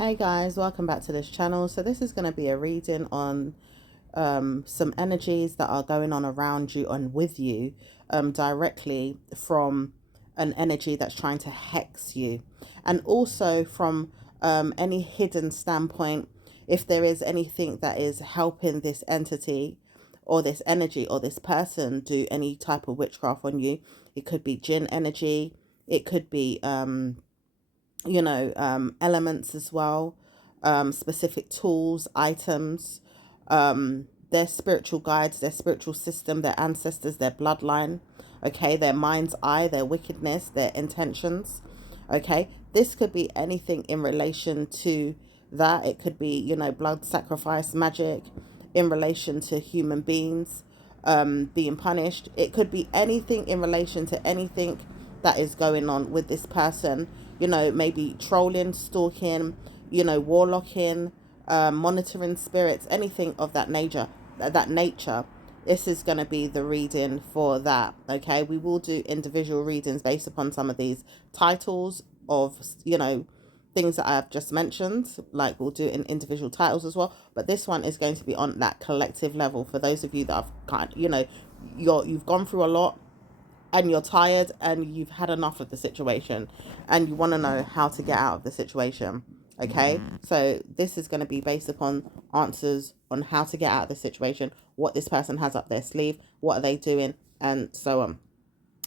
Hey guys, welcome back to this channel. So this is going to be a reading on some energies that are going on around you and with you directly from an energy that's trying to hex you, and also from any hidden standpoint, if there is anything that is helping this entity or this energy or this person do any type of witchcraft on you. It could be jinn energy, it could be elements as well, specific tools, items, their spiritual guides, their spiritual system, their ancestors, their bloodline, okay, their mind's eye, their wickedness, their intentions, okay. This could be anything in relation to that. It could be, blood sacrifice, magic in relation to human beings being punished. It could be anything in relation to anything that is going on with this person, maybe trolling, stalking, warlocking, monitoring spirits, anything of that nature. This is going to be the reading for that. Okay, we will do individual readings based upon some of these titles of things that I have just mentioned. Like, we'll do in individual titles as well, but this one is going to be on that collective level for those of you that have you've gone through a lot and you're tired and you've had enough of the situation and you want to know how to get out of the situation. Okay, so this is going to be based upon answers on how to get out of the situation, what this person has up their sleeve, what are they doing, and so on.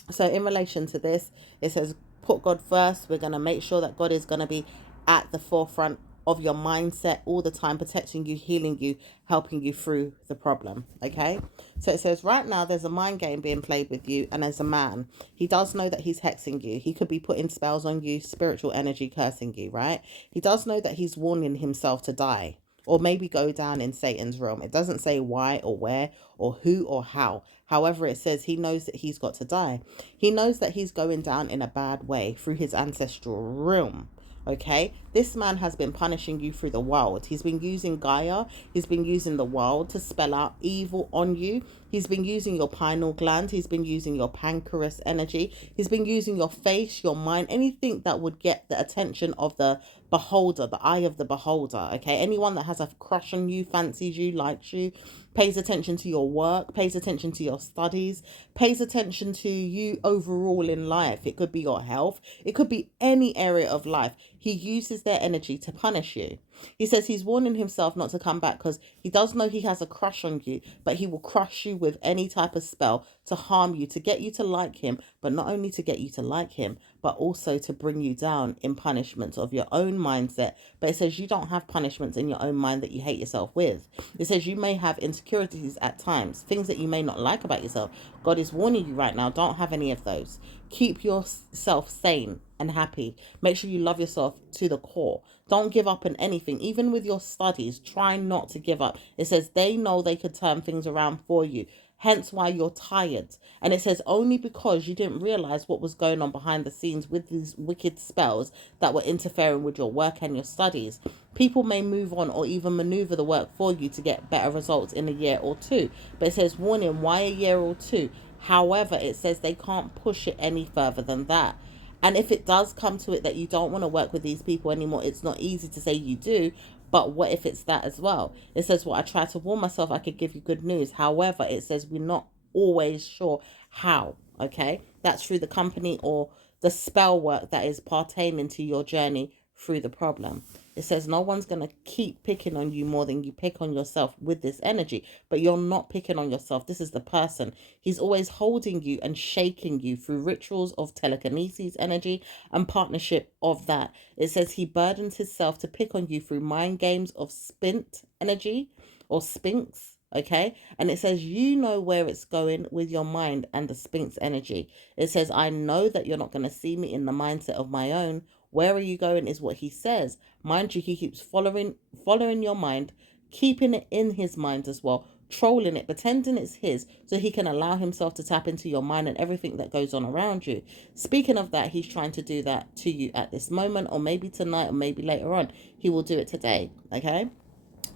So in relation to this, it says put God first. We're going to make sure that God is going to be at the forefront of your mindset all the time, protecting you, healing you, helping you through the problem. Okay, so it says right now there's a mind game being played with you, and as a man, he does know that he's hexing you. He could be putting spells on you, spiritual energy cursing you, right? He does know that he's warning himself to die or maybe go down in Satan's realm. It doesn't say why or where or who or how. However, it says he knows that he's got to die. He knows that he's going down in a bad way through his ancestral realm. Okay, this man has been punishing you through the world. He's been using Gaia, he's been using the world to spell out evil on you. He's been using your pineal gland, he's been using your pancreas energy, he's been using your face, your mind, anything that would get the attention of the beholder, the eye of the beholder. Okay, anyone that has a crush on you, fancies you, likes you, pays attention to your work, pays attention to your studies, pays attention to you overall in life. It could be your health, it could be any area of life. He uses their energy to punish you. He says he's warning himself not to come back because he does know he has a crush on you, but he will crush you with any type of spell to harm you, to get you to like him, but not only to get you to like him, but also to bring you down in punishments of your own mindset. But it says you don't have punishments in your own mind that you hate yourself with. It says you may have insecurities at times, things that you may not like about yourself. God is warning you right now, don't have any of those. Keep yourself sane and happy. Make sure you love yourself to the core. Don't give up on anything. Even with your studies, try not to give up. It says they know they could turn things around for you. Hence why you're tired. And it says only because you didn't realize what was going on behind the scenes with these wicked spells that were interfering with your work and your studies. People may move on or even maneuver the work for you to get better results in a year or two. But it says warning, why a year or two? However, it says they can't push it any further than that. And if it does come to it that you don't want to work with these people anymore, it's not easy to say you do, but what if it's that as well? It says, well, I try to warn myself I could give you good news. However, it says we're not always sure how, okay? That's through the company or the spell work that is pertaining to your journey through the problem. It says no one's going to keep picking on you more than you pick on yourself with this energy, but you're not picking on yourself. This is the person. He's always holding you and shaking you through rituals of telekinesis energy and partnership of that. It says he burdens himself to pick on you through mind games of spint energy or spinks. Okay, and it says you know where it's going with your mind and the spinks energy. It says I know that you're not going to see me in the mindset of my own. Where are you going is what he says. Mind you, he keeps following your mind, keeping it in his mind as well, trolling it, pretending it's his, so he can allow himself to tap into your mind and everything that goes on around you. Speaking of that, he's trying to do that to you at this moment, or maybe tonight, or maybe later on. He will do it today, okay?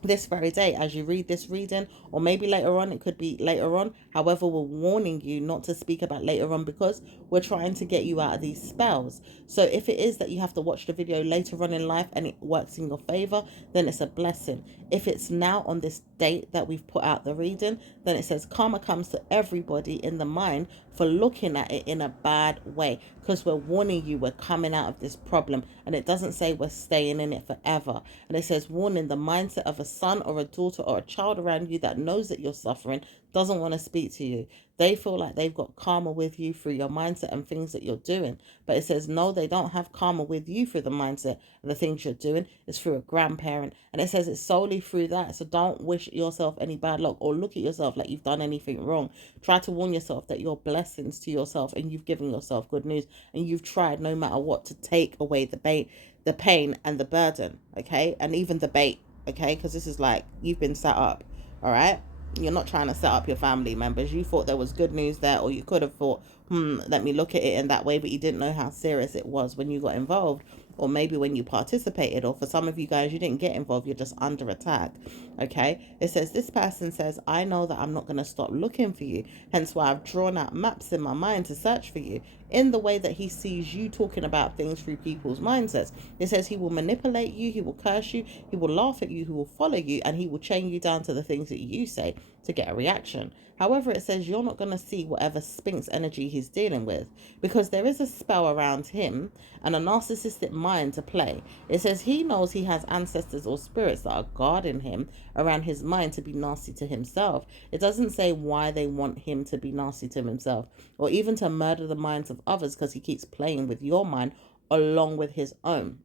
this very day as you read this reading, or maybe later on, it could be later on. However, we're warning you not to speak about later on because we're trying to get you out of these spells. So if it is that you have to watch the video later on in life and it works in your favor, then it's a blessing. If it's now on this date that we've put out the reading, then it says karma comes to everybody in the mind for looking at it in a bad way, because we're warning you we're coming out of this problem. And it doesn't say we're staying in it forever. And it says, warning, the mindset of a son or a daughter or a child around you that knows that you're suffering doesn't want to speak to you. They feel like they've got karma with you through your mindset and things that you're doing. But it says, no, they don't have karma with you through the mindset and the things you're doing. It's through a grandparent. And it says it's solely through that. So don't wish yourself any bad luck or look at yourself like you've done anything wrong. Try to warn yourself that you're blessings to yourself and you've given yourself good news, and you've tried no matter what to take away the pain and the burden, okay? And even the bait, okay? Because this is like you've been set up, all right? You're not trying to set up your family members. You thought there was good news there, or you could have thought, let me look at it in that way, but you didn't know how serious it was when you got involved, or maybe when you participated, or for some of you guys, you didn't get involved, you're just under attack, okay? It says, this person says, I know that I'm not going to stop looking for you, hence why I've drawn out maps in my mind to search for you, in the way that he sees you talking about things through people's mindsets. It says he will manipulate you, he will curse you, he will laugh at you, he will follow you, and he will chain you down to the things that you say to get a reaction. However, it says you're not going to see whatever Sphinx energy he's dealing with, because there is a spell around him and a narcissistic mind to play. It says he knows he has ancestors or spirits that are guarding him around his mind to be nasty to himself. It doesn't say why they want him to be nasty to himself, or even to murder the minds of others, because he keeps playing with your mind along with his own.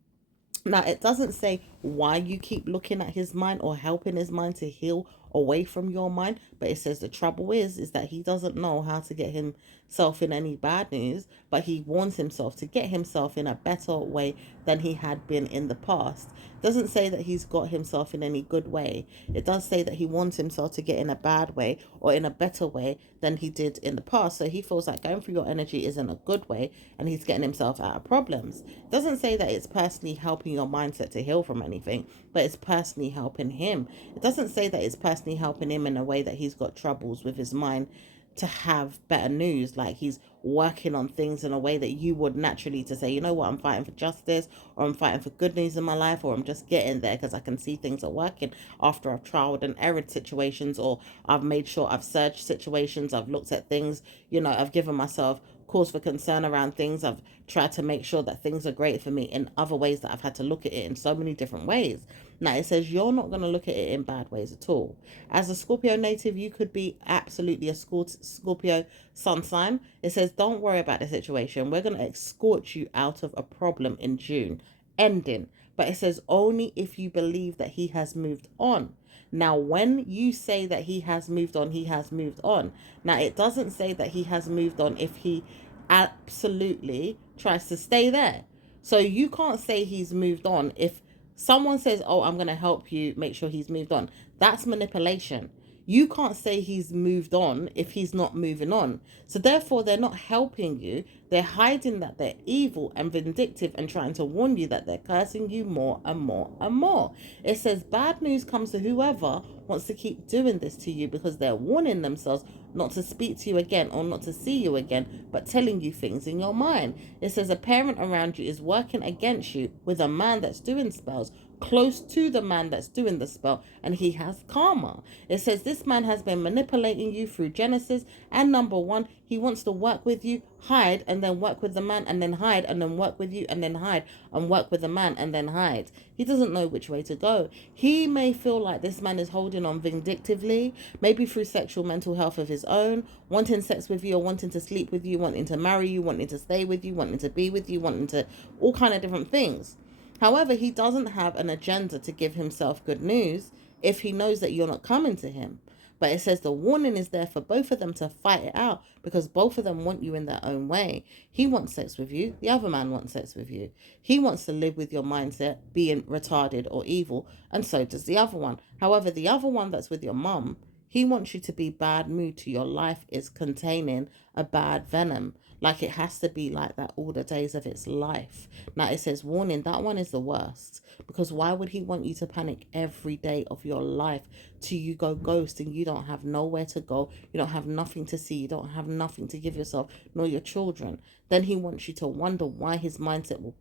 Now, it doesn't say why you keep looking at his mind or helping his mind to heal away from your mind, but it says the trouble is that he doesn't know how to get himself in any bad news, but he warns himself to get himself in a better way than he had been in the past. It doesn't say that he's got himself in any good way. It does say that he wants himself to get in a bad way or in a better way than he did in the past. So he feels like going through your energy isn't a good way and he's getting himself out of problems. It doesn't say that it's personally helping your mindset to heal from anything, but it's personally helping him. It doesn't say that it's personally helping him in a way that he's got troubles with his mind to have better news, like he's working on things in a way that you would naturally to say, you know what, I'm fighting for justice, or I'm fighting for good news in my life, or I'm just getting there because I can see things are working after I've trialed and errored situations, or I've made sure I've searched situations, I've looked at things, I've given myself cause for concern around things. I've tried to make sure that things are great for me in other ways that I've had to look at it in so many different ways. Now, it says you're not going to look at it in bad ways at all. As a Scorpio native, you could be absolutely a Scorpio sun sign. It says, don't worry about the situation. We're going to escort you out of a problem in June, ending. But it says only if you believe that he has moved on. Now, when you say that he has moved on, he has moved on. Now, it doesn't say that he has moved on if he absolutely tries to stay there. So you can't say he's moved on if someone says, oh, I'm going to help you make sure he's moved on. That's manipulation. You can't say he's moved on if he's not moving on. So therefore, they're not helping you. They're hiding that they're evil and vindictive and trying to warn you that they're cursing you more and more and more. It says bad news comes to whoever wants to keep doing this to you, because they're warning themselves not to speak to you again or not to see you again, but telling you things in your mind. It says a parent around you is working against you with a man that's doing spells close to the man that's doing the spell, and he has karma. It says this man has been manipulating you through Genesis, and number one, he wants to work with you, hide, and then work with the man, and then hide, and then work with you, and then hide, and work with the man, and then hide. He doesn't know which way to go. He may feel like this man is holding on vindictively, maybe through sexual mental health of his own, wanting sex with you, or wanting to sleep with you, wanting to marry you, wanting to stay with you, wanting to be with you, wanting to all kind of different things. However, he doesn't have an agenda to give himself good news if he knows that you're not coming to him. But it says the warning is there for both of them to fight it out, because both of them want you in their own way. He wants sex with you. The other man wants sex with you. He wants to live with your mindset, being retarded or evil, and so does the other one. However, the other one that's with your mum, He wants you to be bad mood to your life is containing a bad venom. Like it has to be like that all the days of its life. Now it says, warning, that one is the worst. Because why would he want you to panic every day of your life till you go ghost and you don't have nowhere to go? You don't have nothing to see. You don't have nothing to give yourself, nor your children. Then he wants you to wonder why his mindset will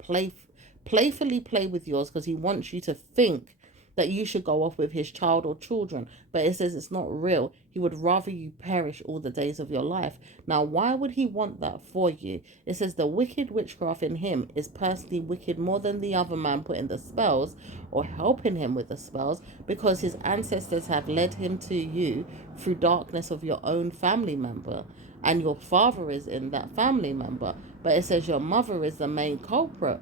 playfully play with yours, because he wants you to think that you should go off with his child or children. But it says it's not real. He would rather you perish all the days of your life. Now, why would he want that for you? It says the wicked witchcraft in him is personally wicked more than the other man putting the spells or helping him with the spells, because his ancestors have led him to you through darkness of your own family member. And your father is in that family member. But it says your mother is the main culprit.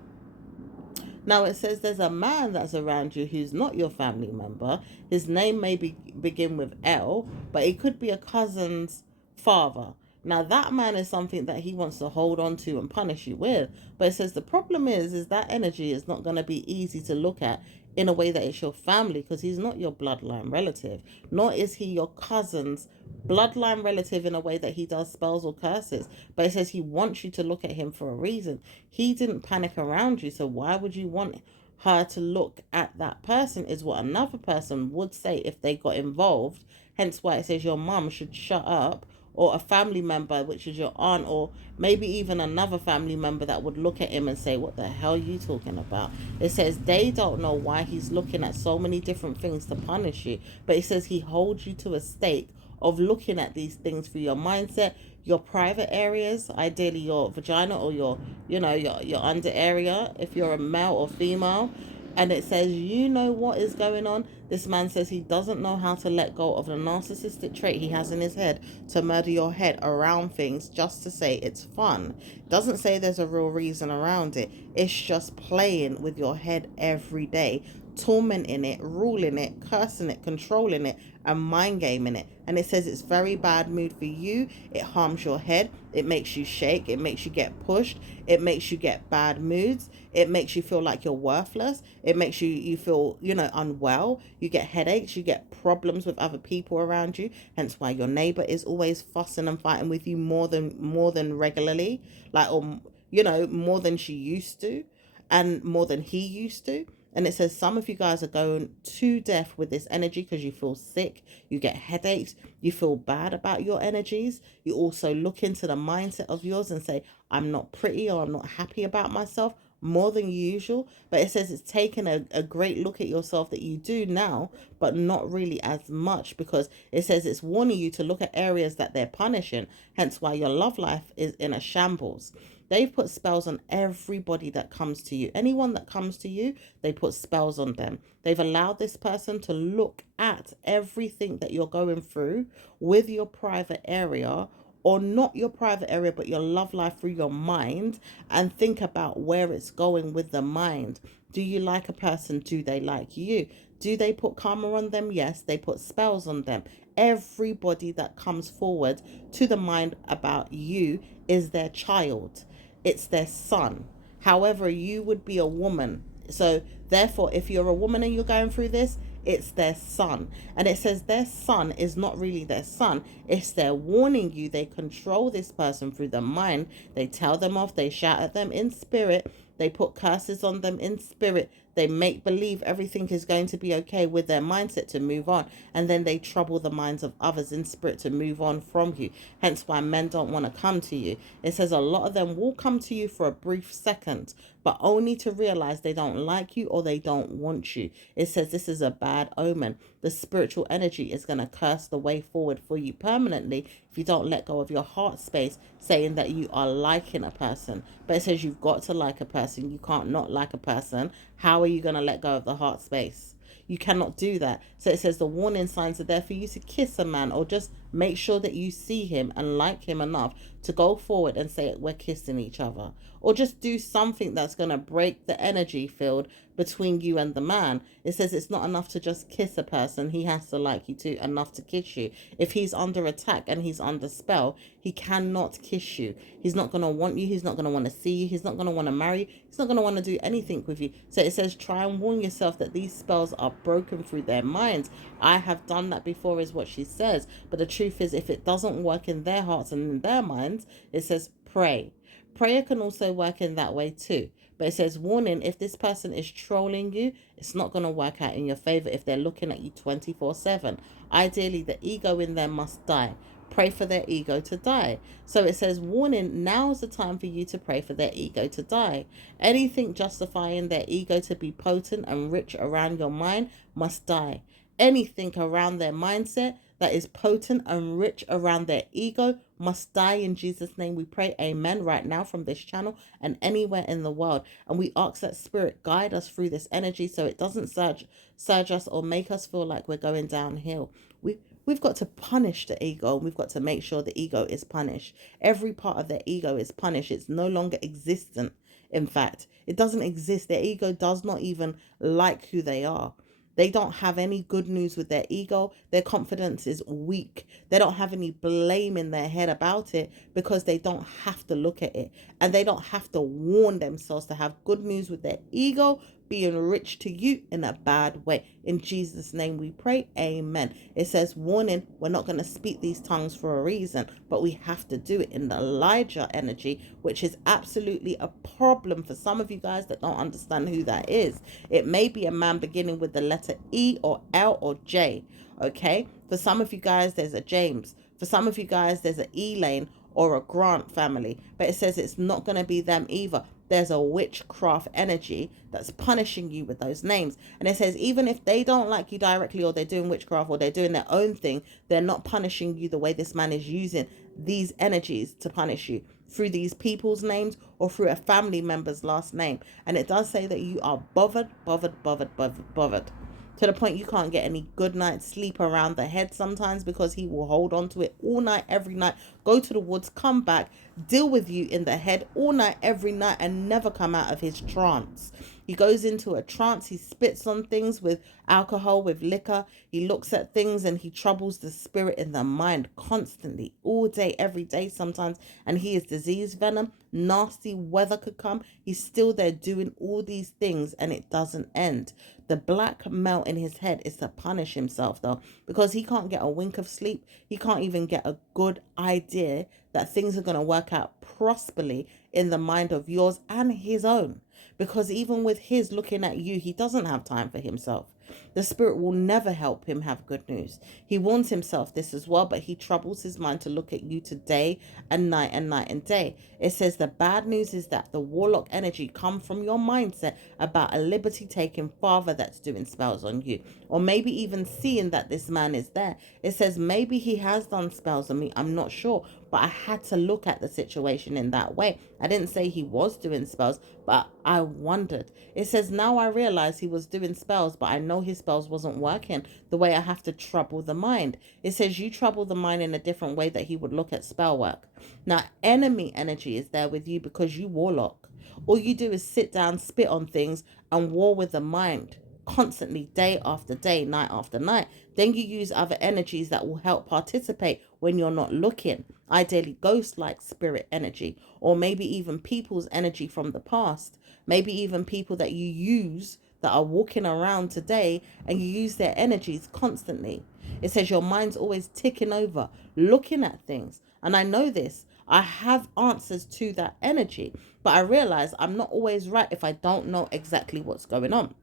Now it says there's a man that's around you who's not your family member. His name may begin with L, but it could be a cousin's father. Now that man is something that he wants to hold on to and punish you with. But it says the problem is that energy is not going to be easy to look at in a way that it's your family, because he's not your bloodline relative, nor is he your cousin's bloodline relative in a way that he does spells or curses. But it says he wants you to look at him for a reason. He didn't panic around you, so why would you want her to look at that person, is what another person would say if they got involved. Hence why it says your mum should shut up, or a family member, which is your aunt, or maybe even another family member that would look at him and say, what the hell are you talking about? It says they don't know why he's looking at so many different things to punish you. But it says he holds you to a state of looking at these things through your mindset, your private areas, ideally your vagina or your under area, if you're a male or female. And it says, you know what is going on. This man says he doesn't know how to let go of the narcissistic trait he has in his head to murder your head around things just to say it's fun. Doesn't say there's a real reason around it. It's just playing with your head every day, tormenting it, ruling it, cursing it, controlling it, and mind gaming it. And it says it's very bad mood for you. It harms your head. It makes you shake. It makes you get pushed. It makes you get bad moods. It makes you feel like you're worthless. It makes you feel, unwell. You get headaches. You get problems with other people around you. Hence why your neighbor is always fussing and fighting with you more than regularly, more than she used to, and more than he used to. And it says some of you guys are going to death with this energy because you feel sick, you get headaches, you feel bad about your energies. You also look into the mindset of yours and say, I'm not pretty, or I'm not happy about myself, more than usual. But it says it's taken a great look at yourself that you do now, but not really as much, because it says it's warning you to look at areas that they're punishing. Hence why your love life is in a shambles. They've put spells on everybody that comes to you. Anyone that comes to you, they put spells on them. They've allowed this person to look at everything that you're going through with your private area, or not your private area, but your love life through your mind, and think about where it's going with the mind. Do you like a person? Do they like you? Do they put karma on them? Yes, they put spells on them. Everybody that comes forward to the mind about you is their child. It's their son. However, you would be a woman. So therefore, if you're a woman and you're going through this, it's their son. And it says their son is not really their son. It's their warning you. They control this person through the mind. They tell them off. They shout at them in spirit. They put curses on them in spirit. They make believe everything is going to be okay with their mindset to move on. And then they trouble the minds of others in spirit to move on from you. Hence why men don't want to come to you. It says a lot of them will come to you for a brief second, but only to realize they don't like you or they don't want you. It says this is a bad omen. The spiritual energy is going to curse the way forward for you permanently if you don't let go of your heart space, saying that you are liking a person. But it says you've got to like a person. You can't not like a person. How are you going to let go of the heart space? You cannot do that. So it says the warning signs are there for you to kiss a man, or just make sure that you see him and like him enough to go forward and say we're kissing each other, or just do something that's going to break the energy field between you and the man. It says it's not enough to just kiss a person. He has to like you too, enough to kiss you. If he's under attack and he's under spell, he cannot kiss you. He's not going to want you. He's not going to want to see you. He's not going to want to marry you. He's not going to want to do anything with you. So it says try and warn yourself that these spells are broken through their minds. I have done that before, is what she says. But the truth is, if it doesn't work in their hearts and in their minds, it says pray. Prayer can also work in that way too. But it says, warning, if this person is trolling you, it's not going to work out in your favor if they're looking at you 24/7. Ideally, the ego in them must die. Pray for their ego to die. So it says, warning, now is the time for you to pray for their ego to die. Anything justifying their ego to be potent and rich around your mind must die. Anything around their mindset that is potent and rich around their ego must die. In Jesus' name we pray, amen, right now from this channel and anywhere in the world. And we ask that spirit guide us through this energy so it doesn't surge us or make us feel like we're going downhill. We've got to punish the ego. We've got to make sure the ego is punished. Every part of their ego is punished. It's no longer existent. In fact, it doesn't exist. Their ego does not even like who they are. They don't have any good news with their ego. Their confidence is weak. They don't have any blame in their head about it because they don't have to look at it. And they don't have to warn themselves to have good news with their ego being rich to you in a bad way. In Jesus' name we pray, amen. It says, warning, we're not going to speak these tongues for a reason, but we have to do it in the Elijah energy, which is absolutely a problem for some of you guys that don't understand who that is. It may be a man beginning with the letter E or L or J, okay? For some of you guys, there's a James. For some of you guys, there's an Elaine or a Grant family, but it says it's not going to be them either. There's a witchcraft energy that's punishing you with those names. And it says, even if they don't like you directly, or they're doing witchcraft, or they're doing their own thing, they're not punishing you the way this man is using these energies to punish you, through these people's names or through a family member's last name. And it does say that you are bothered to the point you can't get any good night's sleep around the head sometimes, because he will hold on to it all night, every night, go to the woods, come back, deal with you in the head all night, every night, and never come out of his trance. He goes into a trance. He spits on things with alcohol, with liquor. He looks at things and he troubles the spirit in the mind constantly, all day, every day sometimes. And he is disease venom. Nasty weather could come. He's still there doing all these things and it doesn't end. The black melt in his head is to punish himself, though, because he can't get a wink of sleep. He can't even get a good idea that things are going to work out prosperly in the mind of yours and his own. Because even with his looking at you, he doesn't have time for himself. The spirit will never help him have good news. He warns himself this as well, but he troubles his mind to look at you today and night and night and day. It says the bad news is that the warlock energy come from your mindset about a liberty taking father that's doing spells on you, or maybe even seeing that this man is there. It says maybe he has done spells on me. I'm not sure, but I had to look at the situation in that way. I didn't say he was doing spells, but I wondered. It says now I realize he was doing spells, but I know his spells wasn't working the way I have to trouble the mind. It says you trouble the mind in a different way that he would look at spell work. Now, enemy energy is there with you because you warlock. All you do is sit down, spit on things, and war with the mind constantly, day after day, night after night. Then you use other energies that will help participate when you're not looking. Ideally, ghost-like spirit energy, or maybe even people's energy from the past. Maybe even people that you use that are walking around today, and you use their energies constantly. It says your mind's always ticking over, looking at things. And I know this. I have answers to that energy, but I realize I'm not always right if I don't know exactly what's going on.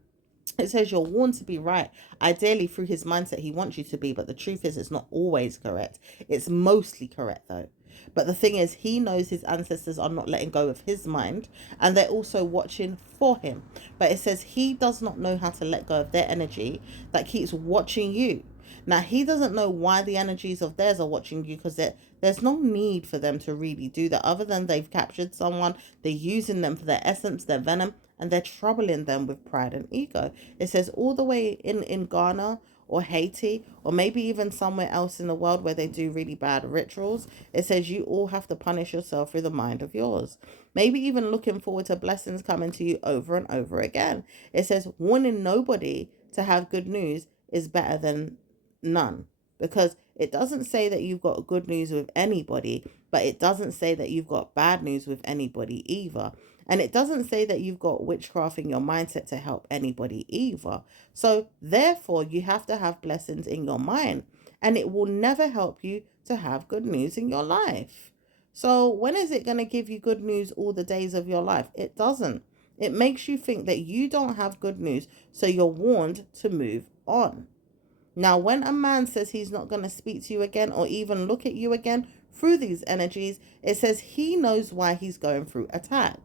It says you're warned to be right. Ideally, through his mindset, he wants you to be, but the truth is it's not always correct. It's mostly correct, though. But the thing is, he knows his ancestors are not letting go of his mind, and they're also watching for him. But it says he does not know how to let go of their energy that keeps watching you. Now, he doesn't know why the energies of theirs are watching you, because there's no need for them to really do that, other than they've captured someone, they're using them for their essence, their venom, and they're troubling them with pride and ego. It says all the way in Ghana or Haiti, or maybe even somewhere else in the world where they do really bad rituals, it says you all have to punish yourself through the mind of yours. Maybe even looking forward to blessings coming to you over and over again. It says warning nobody to have good news is better than none, because it doesn't say that you've got good news with anybody, but it doesn't say that you've got bad news with anybody either. And it doesn't say that you've got witchcraft in your mindset to help anybody either. So therefore, you have to have blessings in your mind, and it will never help you to have good news in your life. So when is it going to give you good news all the days of your life? It doesn't. It makes you think that you don't have good news, so you're warned to move on. Now, when a man says he's not going to speak to you again or even look at you again through these energies, it says he knows why he's going through attack.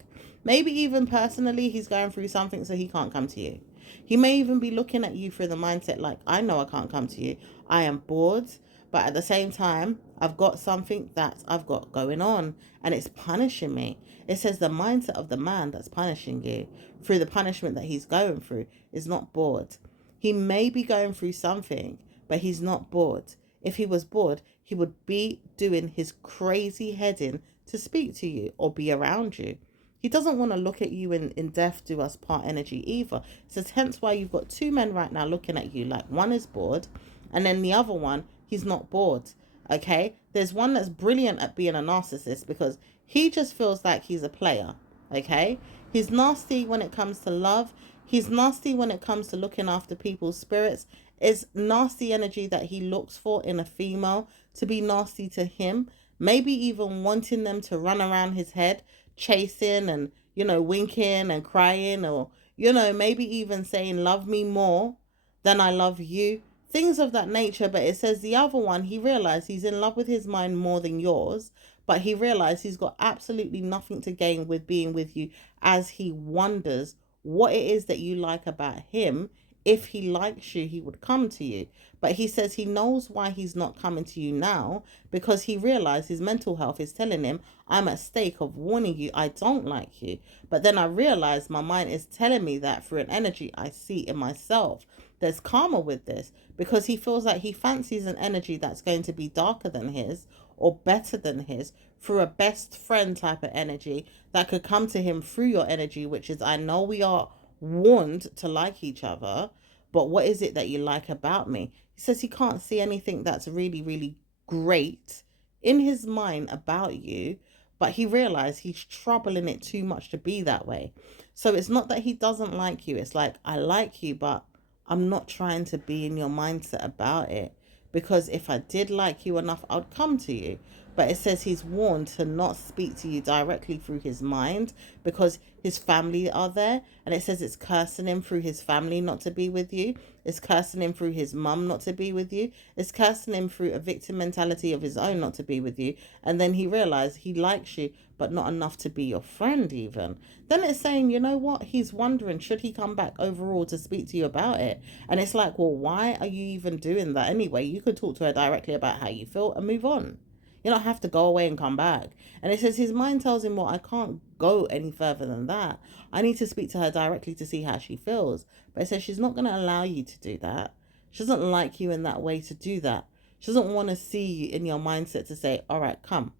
Maybe even personally, he's going through something so he can't come to you. He may even be looking at you through the mindset like, I know I can't come to you. I am bored, but at the same time, I've got something that I've got going on and it's punishing me. It says the mindset of the man that's punishing you through the punishment that he's going through is not bored. He may be going through something, but he's not bored. If he was bored, he would be doing his crazy head in to speak to you or be around you. He doesn't want to look at you in death do us part energy either. So hence why you've got two men right now looking at you like one is bored and then the other one, he's not bored. Okay? There's one that's brilliant at being a narcissist because he just feels like he's a player. Okay? He's nasty when it comes to love. He's nasty when it comes to looking after people's spirits. It's nasty energy that he looks for in a female to be nasty to him. Maybe even wanting them to run around his head, chasing and, winking and crying, or, maybe even saying, love me more than I love you. Things of that nature. But it says the other one, he realized he's in love with his mind more than yours. But he realized he's got absolutely nothing to gain with being with you as he wonders what it is that you like about him. If he likes you, he would come to you. But he says he knows why he's not coming to you now, because he realized his mental health is telling him, I'm at stake of warning you, I don't like you. But then I realized my mind is telling me that through an energy I see in myself. There's karma with this, because he feels like he fancies an energy that's going to be darker than his or better than his through a best friend type of energy that could come to him through your energy, which is, I know we are warned to like each other, but what is it that you like about me? He says he can't see anything that's really, really great in his mind about you, but he realized he's troubling it too much to be that way. So it's not that he doesn't like you. It's like, I like you, but I'm not trying to be in your mindset about it, because if I did like you enough, I'd come to you. But it says he's warned to not speak to you directly through his mind because his family are there. And it says it's cursing him through his family not to be with you. It's cursing him through his mum not to be with you. It's cursing him through a victim mentality of his own not to be with you. And then he realized he likes you, but not enough to be your friend even. Then it's saying, you know what? He's wondering, should he come back overall to speak to you about it? And it's like, well, why are you even doing that anyway? You could talk to her directly about how you feel and move on. You don't have to go away and come back. And it says his mind tells him, well, I can't go any further than that. I need to speak to her directly to see how she feels. But it says she's not going to allow you to do that. She doesn't like you in that way to do that. She doesn't want to see you in your mindset to say, all right, come,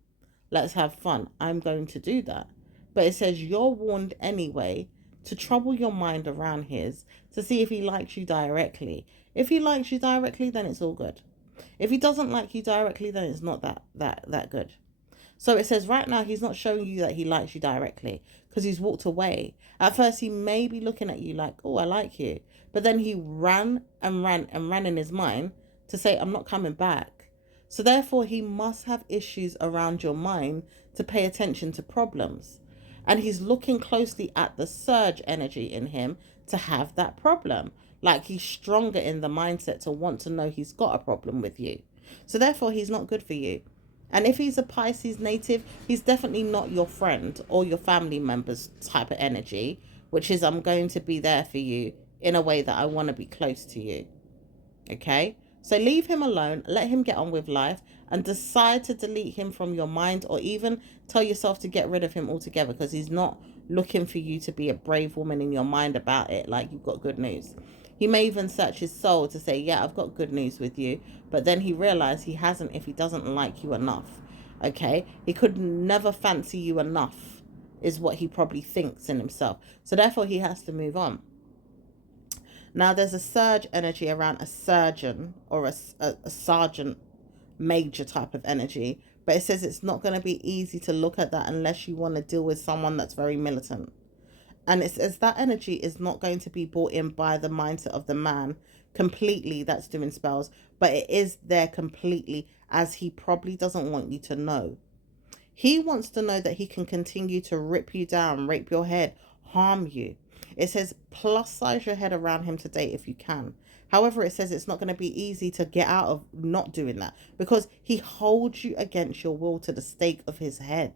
let's have fun. I'm going to do that. But it says you're warned anyway to trouble your mind around his to see if he likes you directly. If he likes you directly, then it's all good. If he doesn't like you directly, then it's not that good. So it says right now he's not showing you that he likes you directly because he's walked away. At first he may be looking at you like, oh, I like you. But then he ran in his mind to say, I'm not coming back. So therefore he must have issues around your mind to pay attention to problems. And he's looking closely at the surge energy in him to have that problem. Like he's stronger in the mindset to want to know he's got a problem with you. So therefore he's not good for you. And if he's a Pisces native, he's definitely not your friend or your family member's type of energy, which is, I'm going to be there for you in a way that I want to be close to you. Okay? So leave him alone, let him get on with life, and decide to delete him from your mind, or even tell yourself to get rid of him altogether, because he's not looking for you to be a brave woman in your mind about it, like you've got good news. He may even search his soul to say, yeah, I've got good news with you. But then he realized he hasn't if he doesn't like you enough. Okay? He could never fancy you enough, is what he probably thinks in himself. So therefore he has to move on. Now there's a surge energy around a surgeon or a sergeant major type of energy. But it says it's not going to be easy to look at that unless you want to deal with someone that's very militant. And it says that energy is not going to be brought in by the mindset of the man completely that's doing spells, but it is there completely, as he probably doesn't want you to know. He wants to know that he can continue to rip you down, rape your head, harm you. It says plus size your head around him today if you can. However, it says it's not going to be easy to get out of not doing that, because he holds you against your will to the stake of his head.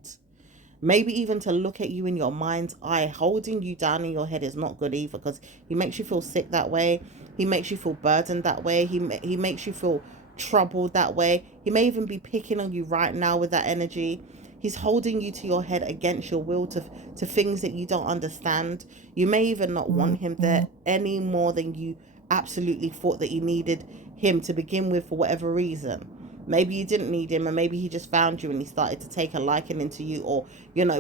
Maybe even to look at you in your mind's eye. Holding you down in your head is not good either, because he makes you feel sick that way. He makes you feel burdened that way. He makes you feel troubled that way. He may even be picking on you right now with that energy. He's holding you to your head against your will to things that you don't understand. You may even not want him there any more than you absolutely thought that you needed him to begin with, for whatever reason. Maybe you didn't need him, and maybe he just found you and he started to take a liking into you, or,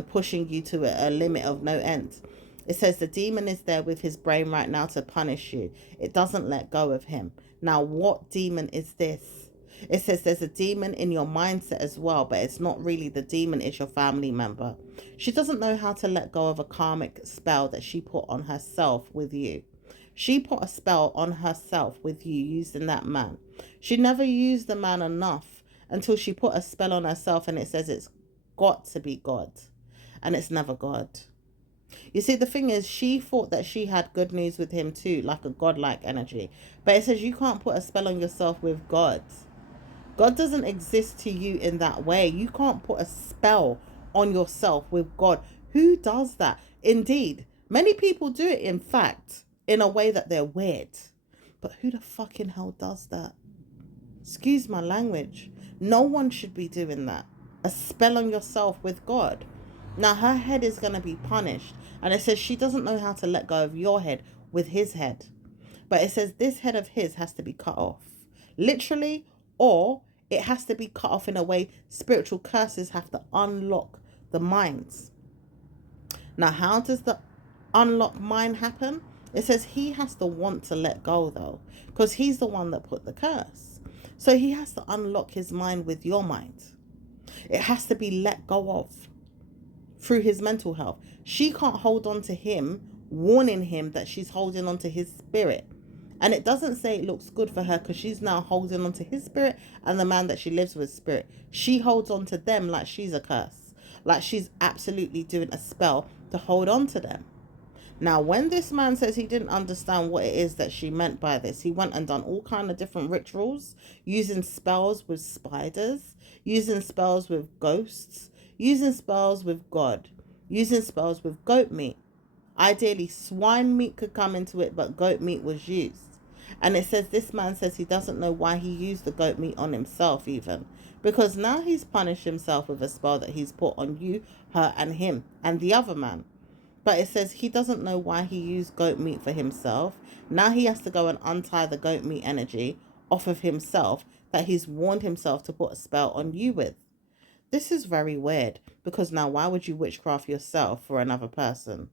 pushing you to a limit of no end. It says the demon is there with his brain right now to punish you. It doesn't let go of him. Now, what demon is this? It says there's a demon in your mindset as well, but it's not really the demon, it's your family member. She doesn't know how to let go of a karmic spell that she put on herself with you. She put a spell on herself with you using that man. She never used the man enough until she put a spell on herself, and it says it's got to be God. And it's never God. You see, the thing is, she thought that she had good news with him too, like a godlike energy. But it says you can't put a spell on yourself with God. God doesn't exist to you in that way. You can't put a spell on yourself with God. Who does that? Indeed, many people do it, in fact, in a way that they're weird. But who the fucking hell does that? Excuse my language. No one should be doing that. A spell on yourself with God. Now, her head is going to be punished. And it says she doesn't know how to let go of your head with his head. But it says this head of his has to be cut off. Literally, or it has to be cut off in a way spiritual curses have to unlock the minds. Now, how does the unlock mind happen? It says he has to want to let go, though, because he's the one that put the curse. So he has to unlock his mind with your mind. It has to be let go of through his mental health. She can't hold on to him, warning him that she's holding on to his spirit. And it doesn't say it looks good for her, because she's now holding on to his spirit and the man that she lives with spirit. She holds on to them like she's a curse, like she's absolutely doing a spell to hold on to them. Now, when this man says he didn't understand what it is that she meant by this, he went and done all kind of different rituals, using spells with spiders, using spells with ghosts, using spells with God, using spells with goat meat. Ideally, swine meat could come into it, but goat meat was used. And it says this man says he doesn't know why he used the goat meat on himself even. Because now he's punished himself with a spell that he's put on you, her, and him, and the other man. But it says he doesn't know why he used goat meat for himself. Now he has to go and untie the goat meat energy off of himself that he's warned himself to put a spell on you with. This is very weird, because now why would you witchcraft yourself for another person?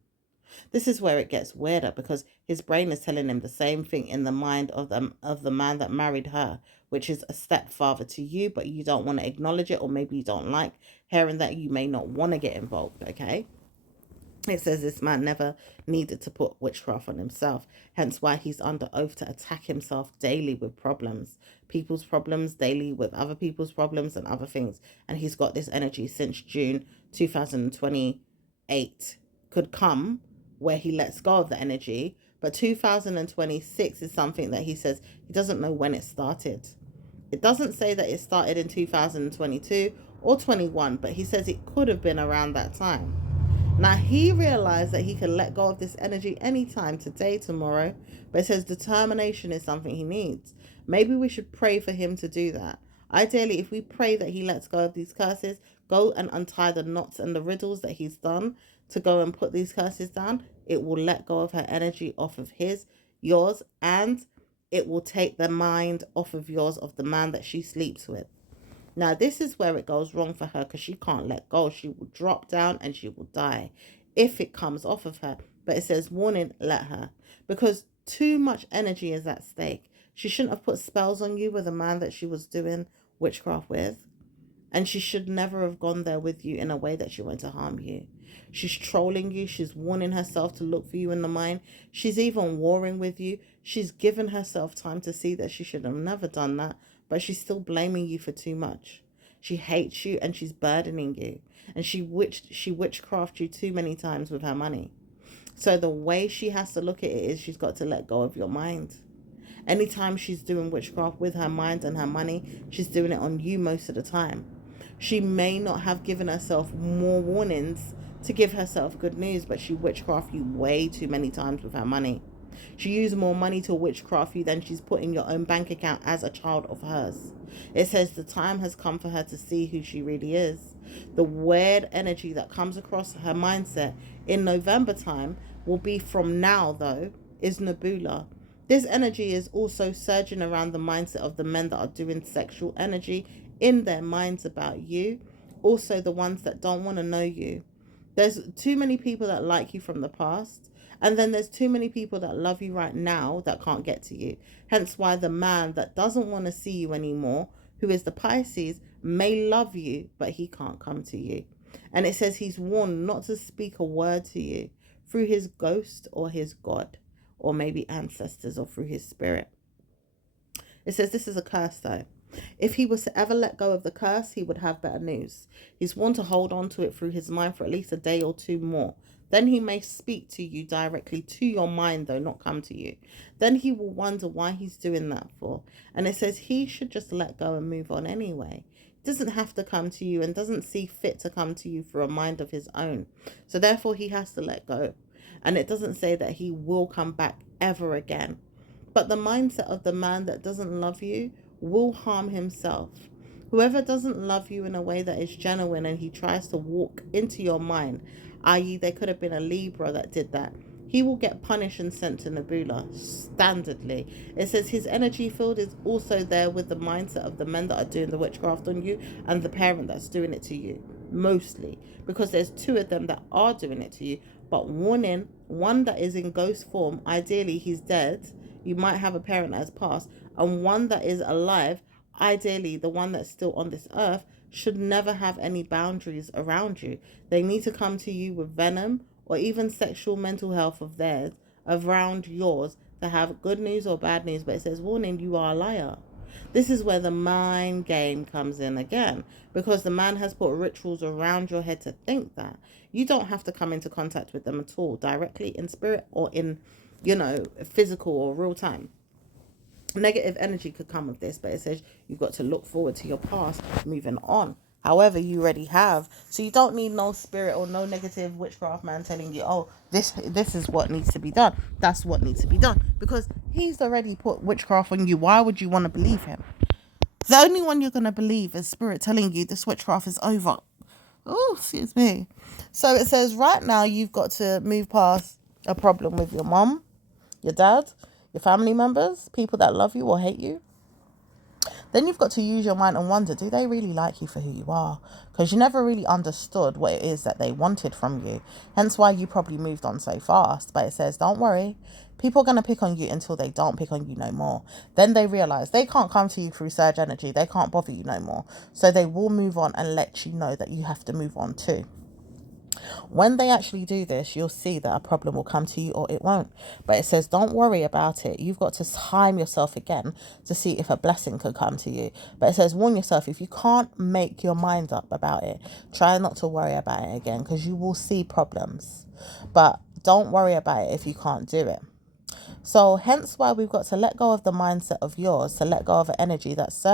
This is where it gets weirder, because his brain is telling him the same thing in the mind of the man that married her, which is a stepfather to you, but you don't want to acknowledge it, or maybe you don't like hearing that. You may not want to get involved, okay? It says this man never needed to put witchcraft on himself, hence why he's under oath to attack himself daily with problems, people's problems, daily with other people's problems and other things. And he's got this energy since June 2028. Could come where he lets go of the energy, but 2026 is something that he says he doesn't know when it started. It doesn't say that it started in 2022 or 21, but he says it could have been around that time. Now, he realized that he can let go of this energy anytime, today, tomorrow, but it says determination is something he needs. Maybe we should pray for him to do that. Ideally, if we pray that he lets go of these curses, go and untie the knots and the riddles that he's done to go and put these curses down, it will let go of her energy off of yours, and it will take the mind off of yours of the man that she sleeps with. Now, this is where it goes wrong for her, because she can't let go. She will drop down and she will die if it comes off of her. But it says, warning, let her. Because too much energy is at stake. She shouldn't have put spells on you with a man that she was doing witchcraft with. And she should never have gone there with you in a way that she wanted to harm you. She's trolling you. She's warning herself to look for you in the mind. She's even warring with you. She's given herself time to see that she should have never done that, but she's still blaming you for too much. She hates you and she's burdening you. And she witchcraft you too many times with her money. So the way she has to look at it is she's got to let go of your mind. Anytime she's doing witchcraft with her mind and her money, she's doing it on you most of the time. She may not have given herself more warnings to give herself good news, but she witchcraft you way too many times with her money. She used more money to witchcraft you than she's put in your own bank account as a child of hers. It says the time has come for her to see who she really is. The weird energy that comes across her mindset in November time will be from now, though, is Nebula. This energy is also surging around the mindset of the men that are doing sexual energy in their minds about you. Also, the ones that don't want to know you. There's too many people that like you from the past. And then there's too many people that love you right now that can't get to you. Hence why the man that doesn't want to see you anymore, who is the Pisces, may love you, but he can't come to you. And it says he's warned not to speak a word to you through his ghost or his God, or maybe ancestors, or through his spirit. It says this is a curse though. If he was to ever let go of the curse, he would have better news. He's warned to hold on to it through his mind for at least a day or two more. Then he may speak to you directly to your mind, though, not come to you. Then he will wonder why he's doing that for. And it says he should just let go and move on anyway. He doesn't have to come to you and doesn't see fit to come to you through a mind of his own. So therefore he has to let go. And it doesn't say that he will come back ever again. But the mindset of the man that doesn't love you will harm himself. Whoever doesn't love you in a way that is genuine and he tries to walk into your mind, i.e. there could have been a Libra that did that, he will get punished and sent to Nebula, standardly. It says his energy field is also there with the mindset of the men that are doing the witchcraft on you and the parent that's doing it to you, mostly. Because there's two of them that are doing it to you. But warning, one that is in ghost form, ideally he's dead, you might have a parent that has passed, and one that is alive, ideally the one that's still on this earth, should never have any boundaries around you. They need to come to you with venom or even sexual mental health of theirs around yours to have good news or bad news. But it says, warning, you are a liar. This is where the mind game comes in again, because the man has put rituals around your head to think that. You don't have to come into contact with them at all, directly in spirit or in, physical or real time. Negative energy could come with this, but it says you've got to look forward to your past, moving on. However, you already have. So you don't need no spirit or no negative witchcraft man telling you, oh, this is what needs to be done. That's what needs to be done. Because he's already put witchcraft on you. Why would you want to believe him? The only one you're going to believe is spirit telling you this witchcraft is over. Oh, excuse me. So it says right now you've got to move past a problem with your mom, your dad, your family members, people that love you or hate you. Then you've got to use your mind and wonder, do they really like you for who you are? Because you never really understood what it is that they wanted from you. Hence why you probably moved on so fast. But it says, don't worry. People are going to pick on you until they don't pick on you no more. Then they realize they can't come to you through surge energy. They can't bother you no more. So they will move on and let you know that you have to move on too. When they actually do this, you'll see that a problem will come to you or it won't. But it says, don't worry about it. You've got to time yourself again to see if a blessing could come to you. But it says, warn yourself, if you can't make your mind up about it, try not to worry about it again, because you will see problems. But don't worry about it if you can't do it. So hence why we've got to let go of the mindset of yours, to let go of an energy that's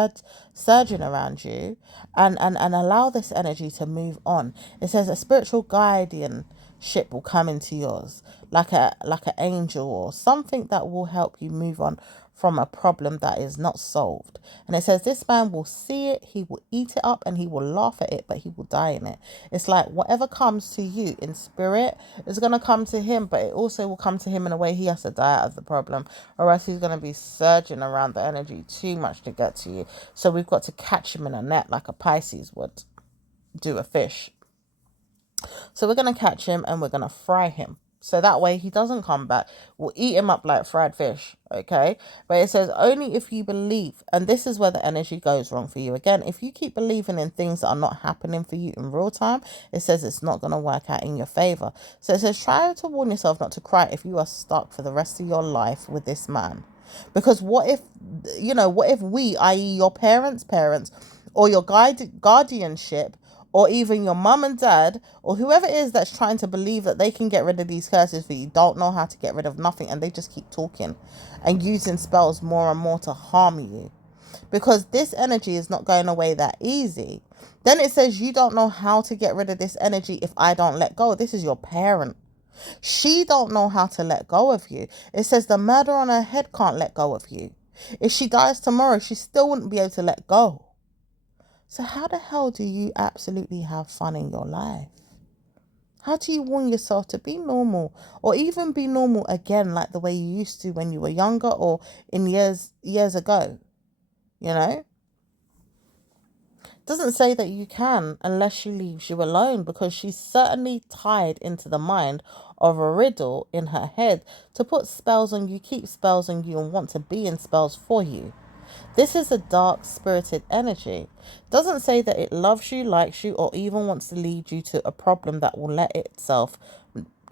surging around you and allow this energy to move on. It says a spiritual guardianship will come into yours, like an angel or something that will help you move on from a problem that is not solved. And it says this man will see it, he will eat it up, and he will laugh at it, but he will die in it. It's like whatever comes to you in spirit is going to come to him, but it also will come to him in a way he has to die out of the problem, or else he's going to be surging around the energy too much to get to you. So we've got to catch him in a net like a Pisces would do a fish. So we're going to catch him and we're going to fry him. So that way he doesn't come back. We'll eat him up like fried fish, okay? But it says only if you believe, and this is where the energy goes wrong for you. Again, if you keep believing in things that are not happening for you in real time, it says it's not going to work out in your favor. So it says try to warn yourself not to cry if you are stuck for the rest of your life with this man. Because what if, what if we, i.e. your parents, or your guardianship, or even your mum and dad, or whoever it is that's trying to believe that they can get rid of these curses for you, don't know how to get rid of nothing, and they just keep talking and using spells more and more to harm you. Because this energy is not going away that easy. Then it says you don't know how to get rid of this energy if I don't let go. This is your parent. She don't know how to let go of you. It says the murder on her head can't let go of you. If she dies tomorrow, she still wouldn't be able to let go. So how the hell do you absolutely have fun in your life? How do you warn yourself to be normal, or even be normal again like the way you used to when you were younger or in years ago? You know? Doesn't say that you can unless she leaves you alone, because she's certainly tied into the mind of a riddle in her head to put spells on you, keep spells on you, and want to be in spells for you. This is a dark spirited energy. Doesn't say that it loves you, likes you, or even wants to lead you to a problem that will let itself,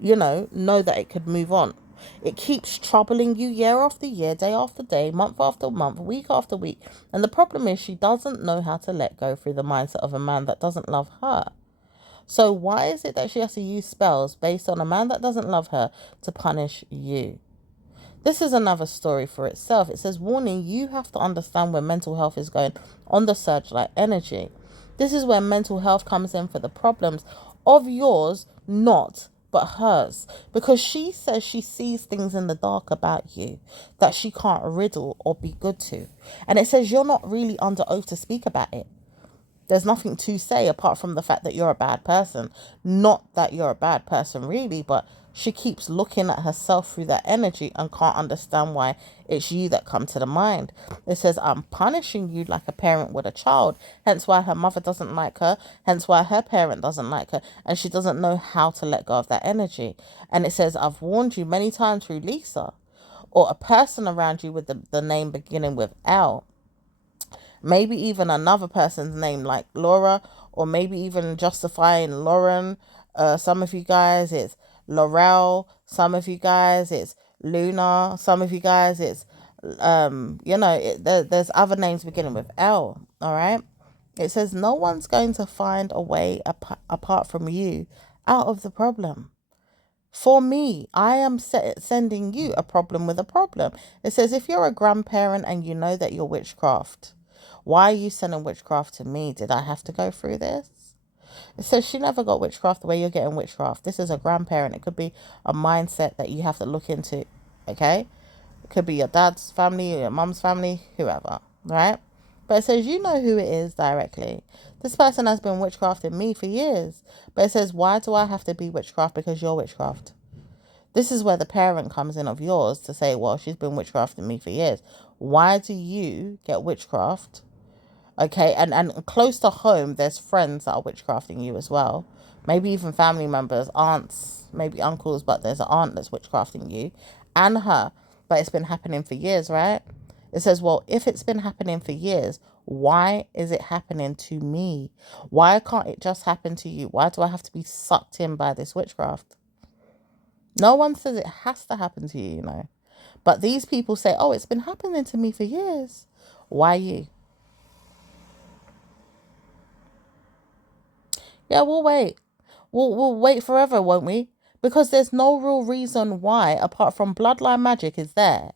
know that it could move on. It keeps troubling you year after year, day after day, month after month, week after week. And the problem is she doesn't know how to let go through the mindset of a man that doesn't love her. So why is it that she has to use spells based on a man that doesn't love her to punish you? This is another story for itself. It says, warning, you have to understand where mental health is going on the searchlight energy. This is where mental health comes in for the problems of yours, not but hers. Because she says she sees things in the dark about you that she can't riddle or be good to. And it says you're not really under oath to speak about it. There's nothing to say apart from the fact that you're a bad person. Not that you're a bad person really, but she keeps looking at herself through that energy and can't understand why it's you that come to the mind. It says, I'm punishing you like a parent would a child. Hence why her mother doesn't like her. Hence why her parent doesn't like her. And she doesn't know how to let go of that energy. And it says, I've warned you many times through Lisa, or a person around you with the name beginning with L. Maybe even another person's name like Laura, or maybe even justifying Lauren. Some of you guys it's Laurel. Some of you guys it's Luna. Some of you guys it's there's other names beginning with L. All right. It says no one's going to find a way apart from you out of the problem. For me, I am sending you a problem with a problem. It says if you're a grandparent and you know that you're witchcraft, why are you sending witchcraft to me? Did I have to go through this? It says she never got witchcraft the way you're getting witchcraft. This is a grandparent. It could be a mindset that you have to look into, okay? It could be your dad's family or your mum's family, whoever, right? But it says you know who it is directly. This person has been witchcrafting me for years. But it says, why do I have to be witchcraft because you're witchcraft? This is where the parent comes in of yours to say, well, she's been witchcrafting me for years. Why do you get witchcraft? Okay, and close to home, there's friends that are witchcrafting you as well. Maybe even family members, aunts, maybe uncles, but there's an aunt that's witchcrafting you and her. But it's been happening for years, right? It says, well, if it's been happening for years, why is it happening to me? Why can't it just happen to you? Why do I have to be sucked in by this witchcraft? No one says it has to happen to you, But these people say, oh, it's been happening to me for years. Why you? Yeah, we'll wait. We'll wait forever, won't we? Because there's no real reason why, apart from bloodline magic is there.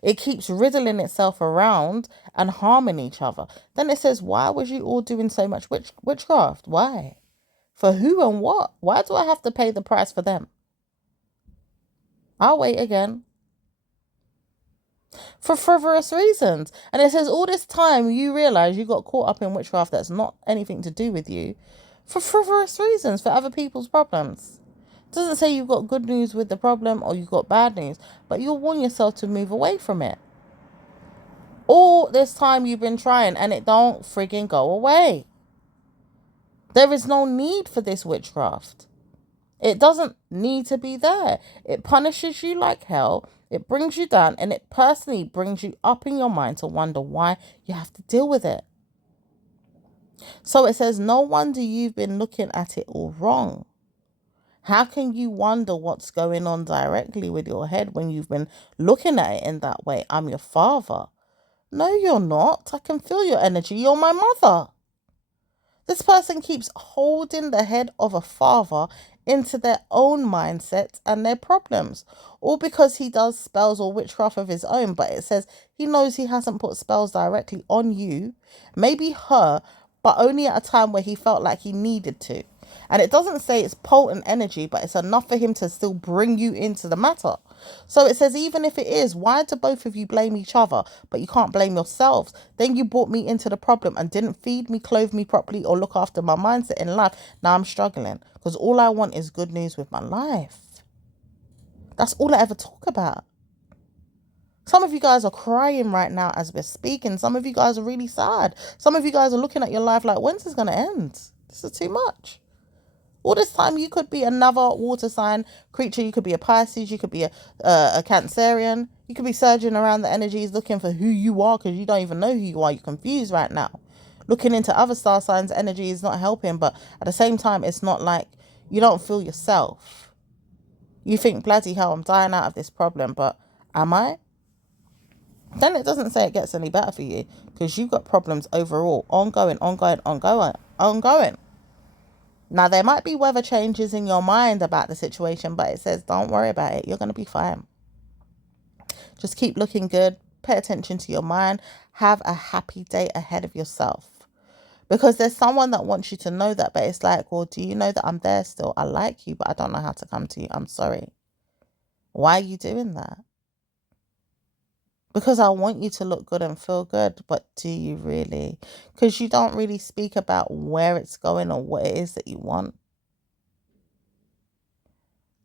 It keeps riddling itself around and harming each other. Then it says, why was you all doing so much witchcraft? Why? For who and what? Why do I have to pay the price for them? I'll wait again. For frivolous reasons. And it says all this time you realise you got caught up in witchcraft that's not anything to do with you. For frivolous reasons, for other people's problems. It doesn't say you've got good news with the problem or you've got bad news, but you'll warn yourself to move away from it. All this time you've been trying and it don't frigging go away. There is no need for this witchcraft. It doesn't need to be there. It punishes you like hell. It brings you down, and it personally brings you up in your mind to wonder why you have to deal with it. So it says, no wonder you've been looking at it all wrong. How can you wonder what's going on directly with your head when you've been looking at it in that way? I'm your father. No, you're not. I can feel your energy. You're my mother. This person keeps holding the head of a father into their own mindsets and their problems, all because he does spells or witchcraft of his own. But it says he knows he hasn't put spells directly on you, maybe her, but only at a time where he felt like he needed to. And it doesn't say it's potent energy, but it's enough for him to still bring you into the matter. So it says, even if it is, why do both of you blame each other, but you can't blame yourselves? Then you brought me into the problem and didn't feed me, clothe me properly, or look after my mindset in life. Now I'm struggling because all I want is good news with my life. That's all I ever talk about. Some of you guys are crying right now as we're speaking. Some of you guys are really sad. Some of you guys are looking at your life like, when's this going to end? This is too much. All this time, you could be another water sign creature. You could be a Pisces. You could be a Cancerian. You could be surging around the energies looking for who you are because you don't even know who you are. You're confused right now. Looking into other star signs' energy is not helping, but at the same time, it's not like you don't feel yourself. You think, bloody hell, I'm dying out of this problem, but am I? Then it doesn't say it gets any better for you because you've got problems overall, ongoing. Now, there might be weather changes in your mind about the situation, but it says don't worry about it. You're going to be fine. Just keep looking good. Pay attention to your mind. Have a happy day ahead of yourself. Because there's someone that wants you to know that, but it's like, well, do you know that I'm there still? I like you, but I don't know how to come to you. I'm sorry. Why are you doing that? Because I want you to look good and feel good, but do you really? Because you don't really speak about where it's going or what it is that you want.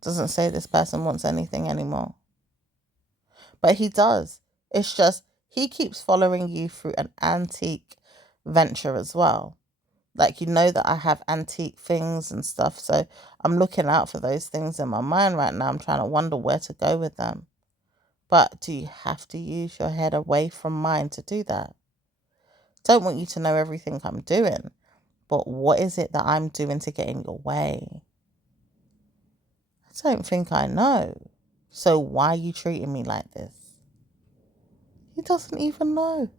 Doesn't say this person wants anything anymore. But he does. It's just he keeps following you through an antique venture as well. Like, you know that I have antique things and stuff. So I'm looking out for those things in my mind right now. I'm trying to wonder where to go with them. But do you have to use your head away from mine to do that? Don't want you to know everything I'm doing. But what is it that I'm doing to get in your way? I don't think I know. So why are you treating me like this? He doesn't even know.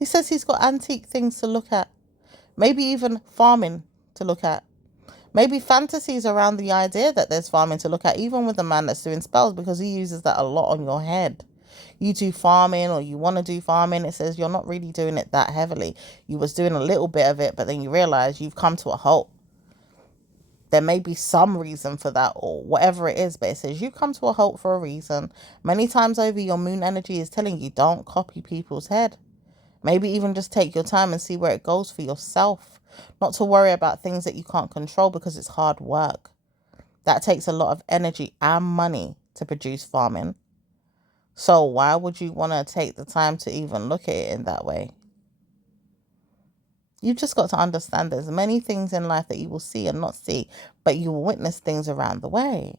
He says he's got antique things to look at. Maybe even farming to look at. Maybe fantasies around the idea that there's farming to look at, even with the man that's doing spells, because he uses that a lot on your head. You do farming or you want to do farming. It says you're not really doing it that heavily. You was doing a little bit of it, but then you realize you've come to a halt. There may be some reason for that or whatever it is, but it says you come to a halt for a reason. Many times over, your moon energy is telling you don't copy people's head. Maybe even just take your time and see where it goes for yourself. Not to worry about things that you can't control because it's hard work. That takes a lot of energy and money to produce farming. So why would you want to take the time to even look at it in that way? You've just got to understand there's many things in life that you will see and not see, but you will witness things around the way.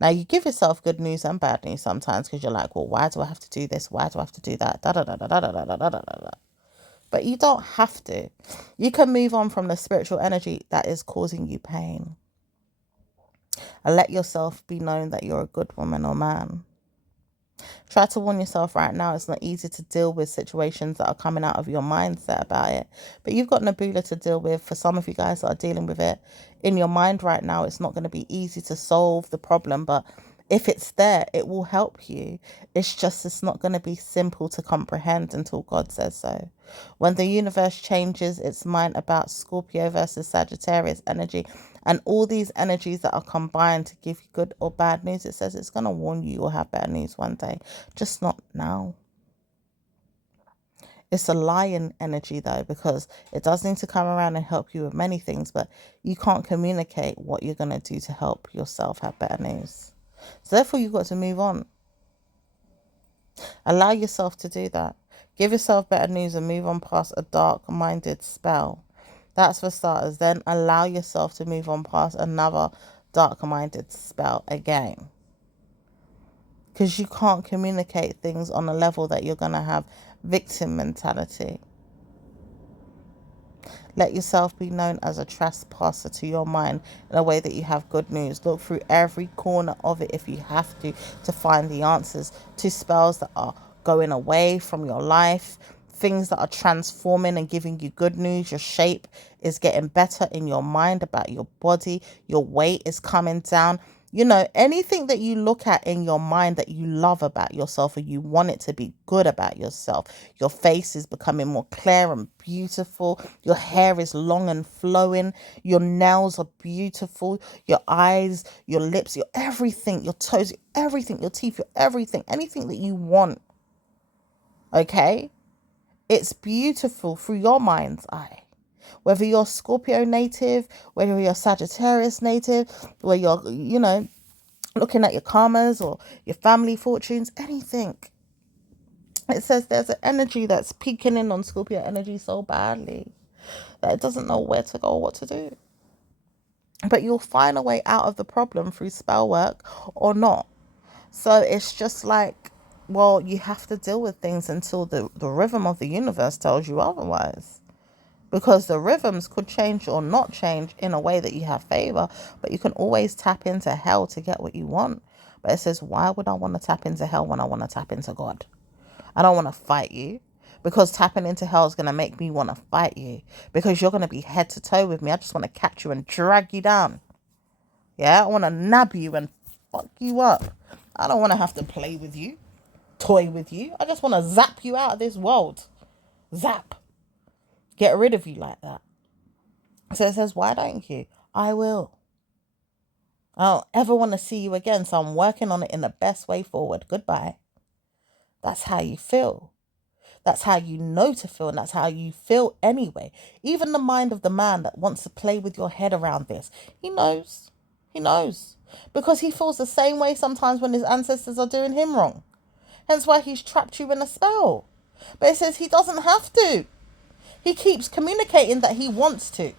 Now, you give yourself good news and bad news sometimes because you're like, well, why do I have to do this? Why do I have to do that? Da da da da da da da da da da. But you don't have to. You can move on from the spiritual energy that is causing you pain. And let yourself be known that you're a good woman or man. Try to warn yourself right now. It's not easy to deal with situations that are coming out of your mindset about it. But you've got Nebula to deal with. For some of you guys that are dealing with it in your mind right now, it's not going to be easy to solve the problem. But if it's there, it will help you. It's not going to be simple to comprehend until God says so. When the universe changes its mind about Scorpio versus Sagittarius energy and all these energies that are combined to give you good or bad news, it says it's going to warn you you'll have bad news one day, just not now. It's a lion energy though, because it does need to come around and help you with many things, but you can't communicate what you're going to do to help yourself have better news. So therefore, you've got to move on. Allow yourself to do that. Give yourself better news and move on past a dark-minded spell. That's for starters. Then allow yourself to move on past another dark-minded spell again. Because you can't communicate things on a level that you're going to have victim mentality. Let yourself be known as a trespasser to your mind in a way that you have good news. Look through every corner of it if you have to find the answers to spells that are going away from your life, things that are transforming and giving you good news. Your shape is getting better in your mind about your body. Your weight is coming down. You know, anything that you look at in your mind that you love about yourself or you want it to be good about yourself. Your face is becoming more clear and beautiful. Your hair is long and flowing. Your nails are beautiful. Your eyes, your lips, your everything, your toes, everything, your teeth, your everything, anything that you want. Okay? It's beautiful through your mind's eye. Whether you're Scorpio native, whether you're Sagittarius native, where you're, looking at your karmas or your family fortunes, anything. It says there's an energy that's peeking in on Scorpio energy so badly that it doesn't know where to go or what to do. But you'll find a way out of the problem through spell work or not. So it's just like, well, you have to deal with things until the rhythm of the universe tells you otherwise. Because the rhythms could change or not change in a way that you have favor, but you can always tap into hell to get what you want. But it says, why would I want to tap into hell when I want to tap into God? I don't want to fight you, because tapping into hell is going to make me want to fight you, because you're going to be head to toe with me. I just want to catch you and drag you down. Yeah, I want to nab you and fuck you up. I don't want to have to play with you, toy with you. I just want to zap you out of this world. Zap. Get rid of you like that. So it says, why don't you? I will. I don't ever want to see you again, so I'm working on it in the best way forward. Goodbye. That's how you feel. That's how you know to feel, and that's how you feel anyway. Even the mind of the man that wants to play with your head around this, he knows. He knows. Because he feels the same way sometimes when his ancestors are doing him wrong. Hence why he's trapped you in a spell. But it says he doesn't have to. He keeps communicating that he wants to.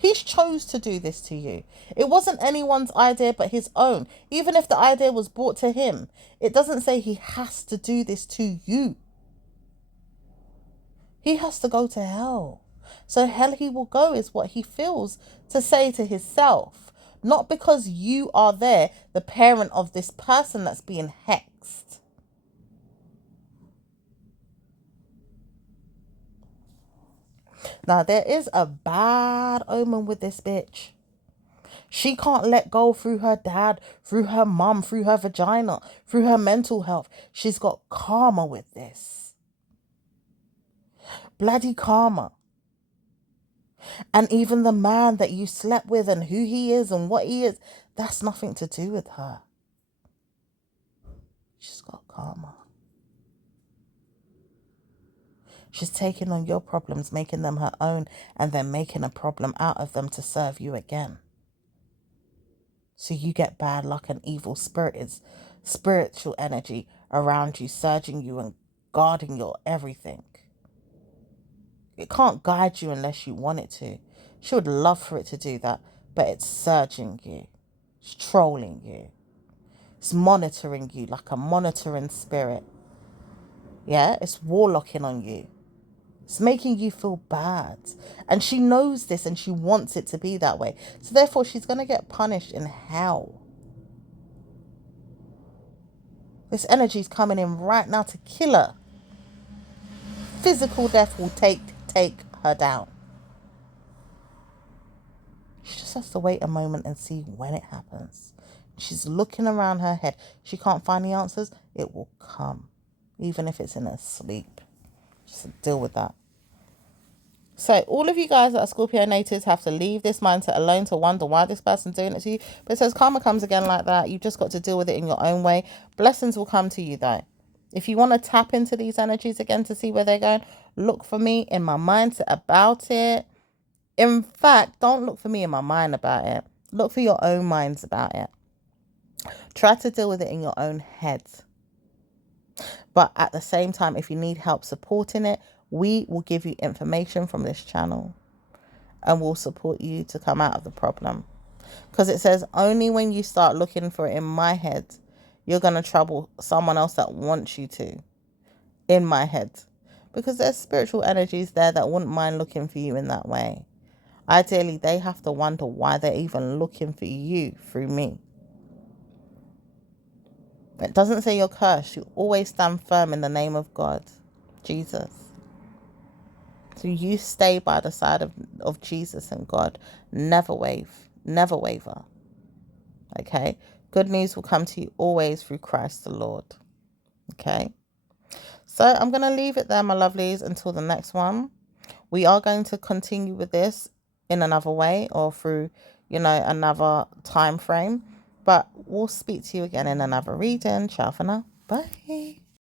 He's chose to do this to you. It wasn't anyone's idea but his own. Even if the idea was brought to him, it doesn't say he has to do this to you. He has to go to hell. So hell he will go is what he feels to say to himself. Not because you are there, the parent of this person that's being hexed. Now, there is a bad omen with this bitch. She can't let go through her dad, through her mum, through her vagina, through her mental health. She's got karma with this. Bloody karma. And even the man that you slept with and who he is and what he is, that's nothing to do with her. She's got karma. She's taking on your problems, making them her own, and then making a problem out of them to serve you again. So you get bad luck and evil spiritual energy around you, surging you and guarding your everything. It can't guide you unless you want it to. She would love for it to do that, but it's surging you. It's trolling you. It's monitoring you like a monitoring spirit. Yeah, it's warlocking on you. It's making you feel bad. And she knows this and she wants it to be that way. So therefore, she's going to get punished in hell. This energy is coming in right now to kill her. Physical death will take her down. She just has to wait a moment and see when it happens. She's looking around her head. She can't find the answers. It will come. Even if it's in her sleep. Just deal with that. So all of you guys that are Scorpio natives have to leave this mindset alone to wonder why this person's doing it to you. But it says karma comes again like that. You've just got to deal with it in your own way. Blessings will come to you though. If you want to tap into these energies again to see where they're going, look for me in my mindset about it. In fact, don't look for me in my mind about it. Look for your own minds about it. Try to deal with it in your own head. But at the same time, if you need help supporting it, we will give you information from this channel. and will support you to come out of the problem. Because it says only when you start looking for it in my head, you're going to trouble someone else that wants you to, in my head. Because there's spiritual energies there that wouldn't mind looking for you in that way. Ideally, they have to wonder why they're even looking for you through me. It doesn't say you're cursed. You always stand firm in the name of God, Jesus. So you stay by the side of Jesus and God. Never waver. Okay? Good news will come to you always through Christ the Lord. Okay? So I'm going to leave it there, my lovelies, until the next one. We are going to continue with this in another way or through, another time frame. But we'll speak to you again in another reading. Ciao for now. Bye.